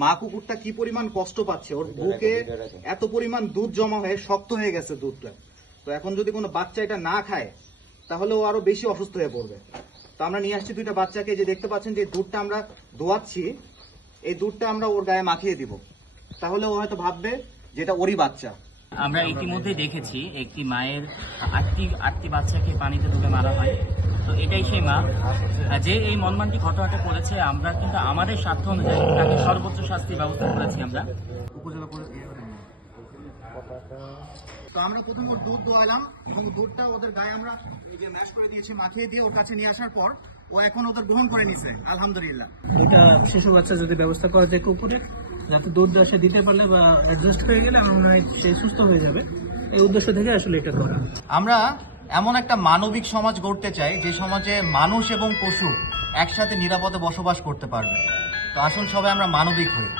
মা কুকুরটা কি পরিমাণ কষ্ট পাচ্ছে, ওর বুকে এত পরিমাণ দুধ জমা হয়ে শক্ত হয়ে গেছে দুধটা। তো এখন যদি কোনো বাচ্চা এটা না খায় তাহলে ও আরো বেশি অসুস্থ হয়ে পড়বে। তো আমরা নিয়ে আসছি দুইটা বাচ্চাকে, যে দেখতে পাচ্ছেন যে দুধটা আমরা দোয়াচ্ছি, এই দুধটা আমরা ওর গায়ে মাখিয়ে দিব, তাহলে ও হয়তো ভাববে যেটা ওরই বাচ্চা। আমরা ইতিমধ্যে দেখেছি একটি মায়ের আটটি বাচ্চাকে পানিতে ডুবে মারা হয়। তো এটাই সেই মা যে এই মর্মান্তিক ঘটনাটা করেছে। আমরা কিন্তু আমাদের স্বার্থ অনুযায়ী তাকে সর্বোচ্চ শাস্তির ব্যবস্থা করেছি আমরা উপজেলা তো আমরা প্রথম ওর দুধ দোয়ালাম এবং দুধটা ওদের গায়ে আমরা ম্যাশ করে দিয়েছি, মাখিয়ে দিয়ে ওর কাছে নিয়ে আসার পর ও এখন ওদের গ্রহণ করে নিছে আলহামদুলিল্লাহ। এটা শিশু বাচ্চা যদি ব্যবস্থা করা যায় কুকুরে, যাতে দুধ সে দিতে পারলে বা অ্যাডজাস্ট হয়ে গেলে আমরা সে সুস্থ হয়ে যাবে, এই উদ্দেশ্য থেকে আসলে এটা করা। আমরা এমন একটা মানবিক সমাজ গড়তে চাই যে সমাজে মানুষ এবং পশু একসাথে নিরাপদে বসবাস করতে পারবে। তো আসুন সবাই আমরা মানবিক হই।